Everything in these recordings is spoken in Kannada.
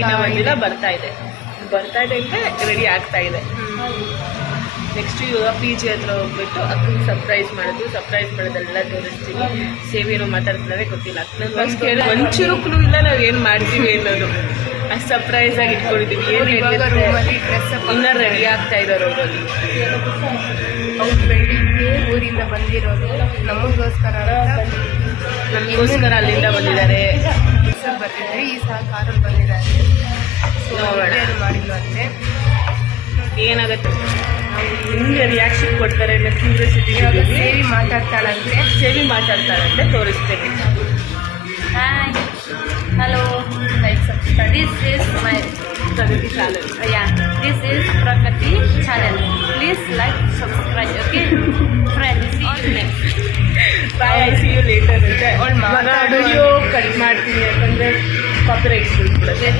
ಇನ್ನೂ ಬಂದಿಲ್ಲ, ಬರ್ತಾ ಇದೆ ಅಂದರೆ ರೆಡಿ ಆಗ್ತಾ ಇದೆ. ನೆಕ್ಸ್ಟ್ ಇವಾಗ PG ಹತ್ರ ಹೋಗ್ಬಿಟ್ಟು ಅಕ್ಕಂಗೆ ಸರ್ಪ್ರೈಸ್ ಮಾಡೋದೆಲ್ಲ ತೋರಿಸ್ತೀವಿ. ಸೇವೇನೋ ಮಾತಾಡ್ತಿದ್ದಾರೆ ಗೊತ್ತಿಲ್ಲ, ನನಗೆ ಒಂಚೂರು ಕ್ಲೂ ಇಲ್ಲ ನಾವು ಏನು ಮಾಡ್ತೀವಿ ಅನ್ನೋದು. ಅಷ್ಟು ಸರ್ಪ್ರೈಸ್ ಆಗಿ ಇಟ್ಕೊಂಡಿದ್ದೀವಿ. ಏನು ಇನ್ನೂ ರೆಡಿ ಆಗ್ತಾ ಇದ್ದಾರೆ ಅವರಲ್ಲಿ. ಅವ್ರು ಬೆಳಿಗ್ಗೆ ಊರಿಂದ ಬಂದಿರೋದು ನಮಗೋಸ್ಕರ ಅಲ್ಲಿಂದ ಬಂದಿದ್ದಾರೆ. ಬರ್ತಿದ್ದಾರೆ, ಈ ಸಹ ಕಾರಲ್ಲಿ ಬಂದಿದ್ದಾರೆ. ನೋಡೋಣ ಮಾಡಿಲ್ವಂತೆ, ಏನಾಗುತ್ತೆ, ಹಿಂಗೆ ರಿಯಾಕ್ಷನ್ ಕೊಡ್ತಾರೆ ಅನ್ನೋ ಕ್ಯೂರಿಯಾಸಿಟಿ. ಸೇವಿ ಮಾತಾಡ್ತಾಳಂತೆ, ತೋರಿಸ್ತೇನೆ. Hi, hello, like this is my Pragati channel. yeah, this is Pragati channel. Please like, subscribe, okay? Friends, see you next. Bye, I see you later. Video cut ಮಾಡ್ತೀನಿ ಯಾಕಂದರೆ ಕಾಪಿರೈಟ್ ಬಿಡುತ್ತೆ.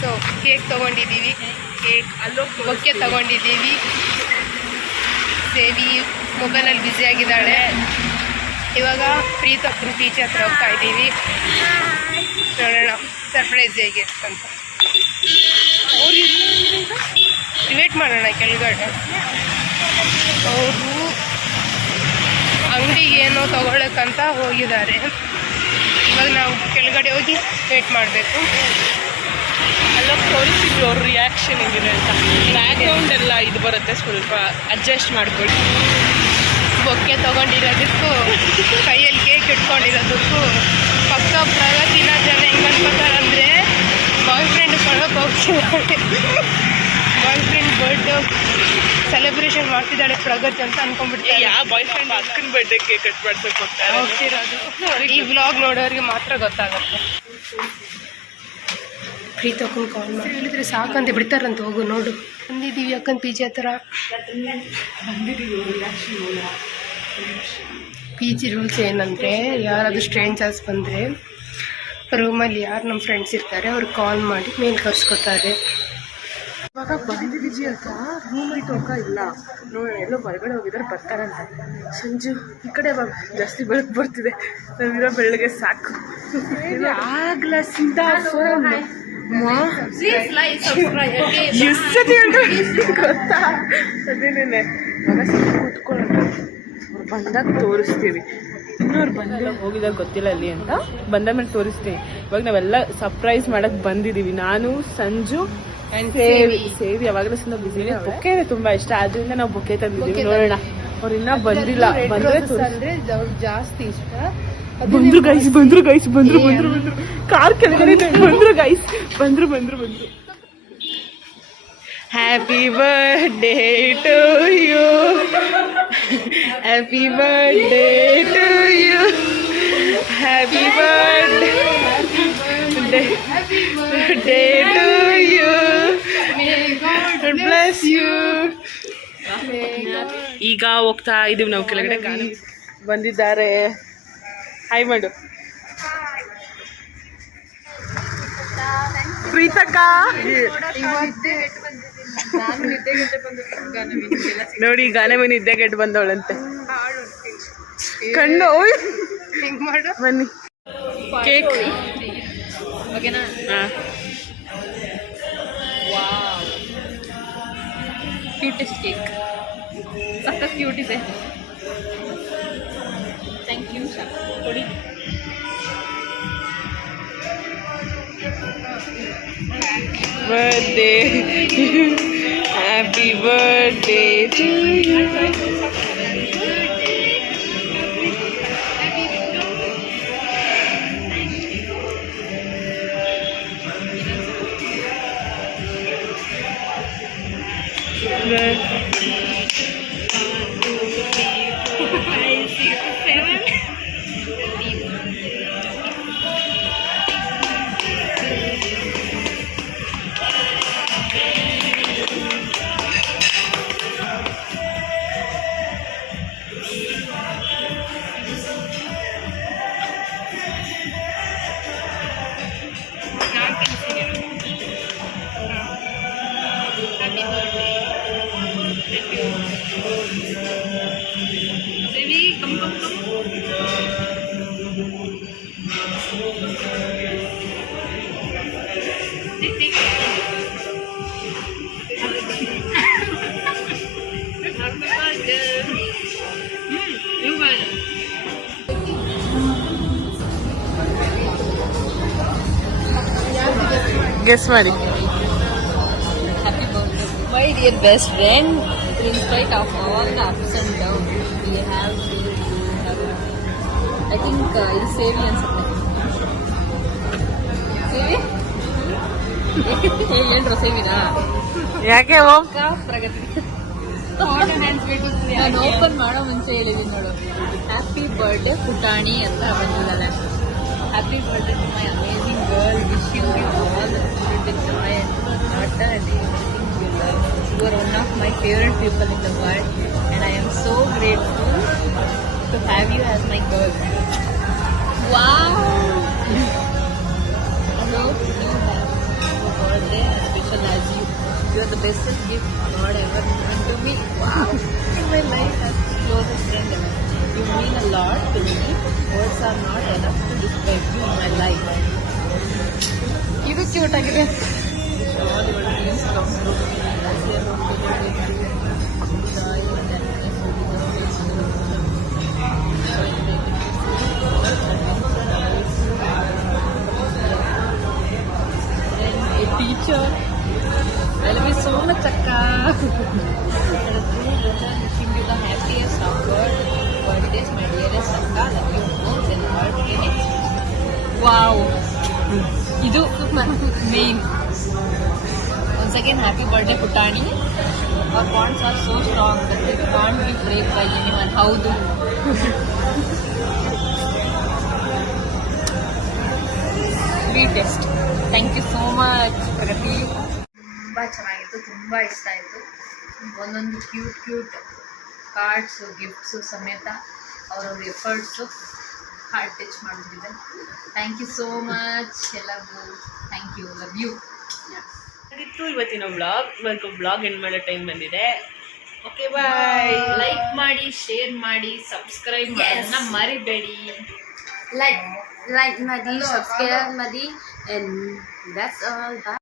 ಸೊ ಕೇಕ್ ತೊಗೊಂಡಿದ್ದೀವಿ, ಬೊಕ್ಕೆ ತೊಗೊಂಡಿದ್ದೀವಿ. ಸೇವಿ ಮೊಬೈಲಲ್ಲಿ ಬ್ಯುಸಿಯಾಗಿದ್ದಾಳೆ. ಇವಾಗ ಪ್ರೀತಪ್ಪನ ಟೀಚರ್ ಹತ್ರ ಹೋಗ್ತಾ ಇದ್ದೀವಿ. ನೋಡೋಣ ಸರ್ಪ್ರೈಸ್ ಹೇಗೆ ಅಂತ. ವೇಟ್ ಮಾಡೋಣ ಕೆಳಗಡೆ. ಅವರು ಅಂಗಡಿಗೆ ಏನೋ ತೊಗೊಳಕ್ಕಂತ ಹೋಗಿದ್ದಾರೆ. ಇವಾಗ ನಾವು ಕೆಳಗಡೆ ಹೋಗಿ ವೇಟ್ ಮಾಡಬೇಕು. ಅಲ್ಲೋಗಿ ತೋರಿಸಿದ್ರು ಅವ್ರ ರಿಯಾಕ್ಷನ್ ಹೆಂಗಿದೆ ಅಂತ. ಬ್ಯಾಕ್ಗ್ರೌಂಡ್ ಎಲ್ಲ ಇದು ಬರುತ್ತೆ, ಸ್ವಲ್ಪ ಅಡ್ಜಸ್ಟ್ ಮಾಡ್ಕೊಳ್ಳಿ. ಬೊಕ್ಕೆ ತೊಗೊಂಡಿರೋದಕ್ಕೂ ಕೈಯಲ್ಲಿ ಕೇಕ್ ಇಟ್ಕೊಂಡಿರೋದಕ್ಕೂ ಪಕ್ಕ ಪ್ರಗತಿನ ಜನ ಹೆಂಗೆ ಅನ್ಕೋತಾರಂದರೆ ಬಾಯ್ ಫ್ರೆಂಡ್ ಕೊಡೋಕೆ ಹೋಗ್ತಿದ್ದಾಳೆ. ಬಾಯ್ ಫ್ರೆಂಡ್ ಬರ್ಡೇ ಸೆಲೆಬ್ರೇಷನ್ ಮಾಡ್ತಿದ್ದಾಳೆ ಪ್ರಗತಿ ಅಂತ ಅನ್ಕೊಂಡ್ಬಿಡ್ತಾರೆ. ಯಾವ ಬಾಯ್ ಫ್ರೆಂಡ್ ಅಕ್ಕನ ಬರ್ಡೇ ಕೇಕ್ ಕಟ್ ಮಾಡ್ಸಕ್ಕೆ ಹೋಗ್ತಿರೋದು ಈ ವ್ಲಾಗ್ ನೋಡೋರಿಗೆ ಮಾತ್ರ ಗೊತ್ತಾಗುತ್ತೆ. ಪ್ರೀತಕ್ಕನ ಕಾಲ್ ಮಾಡಿ ಹೇಳಿದ್ರೆ ಸಾಕಂತ ಬಿಡ್ತಾರಂತ. ಹೋಗು ನೋಡು, ಬಂದಿದ್ದೀವಿ ಅಕ್ಕನ PG ಹತ್ರ. PG ರೂಲ್ಸ್ ಏನಂದರೆ, ಯಾರಾದರೂ ಸ್ಟ್ರೇಂಜರ್ಸ್ ಬಂದರೆ ರೂಮಲ್ಲಿ ಯಾರು ನಮ್ಮ ಫ್ರೆಂಡ್ಸ್ ಇರ್ತಾರೆ ಅವ್ರಿಗೆ ಕಾಲ್ ಮಾಡಿ ಮೇಲ್ ಕರ್ಸ್ಕೊತಾರೆ. ಇವಾಗ ಬಂದಿದ್ದೀವಿ ಅಂತ ರೂಮಲ್ಲಿ ತೋಕ ಇಲ್ಲ, ನೋಡೋಣ ಎಲ್ಲೋ ಹೊರಗಡೆ ಹೋಗಿದ್ದಾರೆ, ಬರ್ತಾರಂತ. ಸಂಜು ಈ ಕಡೆ ಜಾಸ್ತಿ ಬೆಳಕು ಬರ್ತಿದೆ, ನಾವಿರೋ ಬೆಳಗ್ಗೆ ಸಾಕು. ಆಗ್ಲಸಿಂದ ಗೊತ್ತಾ, ಅದೇನೇನೆ ಮಗ ಕೂತ್ಕೊಳ್ಳೋಣ, ಅವ್ರು ಬಂದಾಗ ತೋರಿಸ್ತೀವಿ. ಇನ್ನೂ ಅವ್ರು ಬಂದಿಲ್ಲ, ಹೋಗಿದಾಗ ಗೊತ್ತಿಲ್ಲ ಅಲ್ಲಿ ಅಂತ, ಬಂದ ಮೇಲೆ ತೋರಿಸ್ತೀವಿ. ಇವಾಗ ನಾವೆಲ್ಲ ಸರ್ಪ್ರೈಸ್ ಮಾಡಕ್ಕೆ ಬಂದಿದ್ದೀವಿ. ನಾನು, ಸಂಜು, ಸೇವಿ ಯಾವಾಗಲೂ ಸುಮ್ಮನೆ ಬಿಸಿ. ಬೊಕ್ಕೆ ತುಂಬ ಇಷ್ಟ, ಆದ್ರಿಂದ ನಾವು ಬೊಕ್ಕೆ ತಂದಿದ್ದೀವಿ. ನೋಡೋಣ, ಅವ್ರು ಇನ್ನೂ ಬಂದಿಲ್ಲ, ಬಂದರೆ ಜಾಸ್ತಿ ಇಷ್ಟ. ಬಂದ್ರು ಕಾರ್ ಕೆಳಗಡೆ ಬಂದ್ರು. Happy birthday to you, happy birthday to you, happy birthday to you, bless you. ಈಗ ಹೋಗ್ತಾ ಇದೀವಿ ನಾವು ಕೆಳಗಡೆ. ಬಂದಿದ್ದಾರೆ, ಹಾಯ್ ಮಾಡು. ಪ್ರೀತಕ್ಕ ನೋಡಿ, ಗಾನೆ ನಿದ್ದೆಗೆಟ್ಟು ಬಂದವಳಂತೆ. ಕಣ್ಣು ಬನ್ನಿ. ಕೇಕ್ ಕ್ಯೂಟೆಸ್ಟ್ ಕೇಕ್, ಸಖತ್ ಕ್ಯೂಟ್ ಇದೆ. Thank you. ಕೊಡಿ. Birthday, happy birthday to you. Pragathi. Guess ಮಾಡಿ. My dear best friend, in spite of all the ups and downs, we have to have. I think ಇದು ಸೇವಿ ಅನ್ಸುತ್ತೆ. ಸೇವಿ? ಏನ್ರು ಸೇವಿನಾ? ಯಾಕೆ ಓಂ? ಪ್ರಗತಿ. ನಾನು ಓಪನ್ ಮಾಡೋ ಮುಂಚೆ ಹೇಳಿದೀನಿ ನೋಡು, ಹ್ಯಾಪಿ ಬರ್ಡೇ ಪುಟಾಣಿ ಅಂತ ಬಂದಿದ್ದಾಳೆ. Happy birthday to my amazing girl, wishing you all the joy and laughter and everything you love. You are one of my favorite people in the world and I am so grateful to have you as my girl. Wow! I hope you have a birthday as special as you. You are the bestest gift God ever given to me. Wow! In my life as closest friend ever. You mean a lot to me. Words are not enough to describe you in my life. ಇದು ಕ್ಯೂಟ್ ಆಗಿದೆ. All your dreams come true. As you are motivated to joy and happiness will be always a teacher. I love you so much, Akka. And a true brother wishing you the happiest of birthdays, my dearest Akka. Love you more than birthday next. Wow. ಇದು main. Once again, happy birthday, Putani. Our bonds are so strong that they can't be break by anyone. Howdu. Sweetest. Thank you so much, Pragati. ತುಂಬ ಚೆನ್ನಾಗಿತ್ತು, ತುಂಬ ಇಷ್ಟ ಆಯಿತು. ಒಂದೊಂದು ಕ್ಯೂಟ್ ಕಾರ್ಡ್ಸು ಗಿಫ್ಟ್ಸು ಸಮೇತ ಅವರವ್ರ ಎಫರ್ಟ್ಸು ಹಾರ್ಟ್ ಟಚ್ ಮಾಡಿಬಿಟ್ಟಿದೆ. ಥ್ಯಾಂಕ್ ಯು ಸೋ ಮಚ್ ಎಲ್ಲರಿಗೂ. Thank you, love you. ಇತ್ತು ಇವತ್ತಿನ ವ್ಲಾಗ್. ಇವಾಗ ವ್ಲಾಗ್ ಎಂಡ್ ಮಾಡೋ ಟೈಮ್ ಬಂದಿದೆ. Okay bye. ಲೈಕ್ ಮಾಡಿ, ಶೇರ್ ಮಾಡಿ, ಸಬ್ಸ್ಕ್ರೈಬ್ ಮಾಡೋದನ್ನ ಮರಿಬೇಡಿ. Like Madi, subscribe Madi, and that's all. Bye.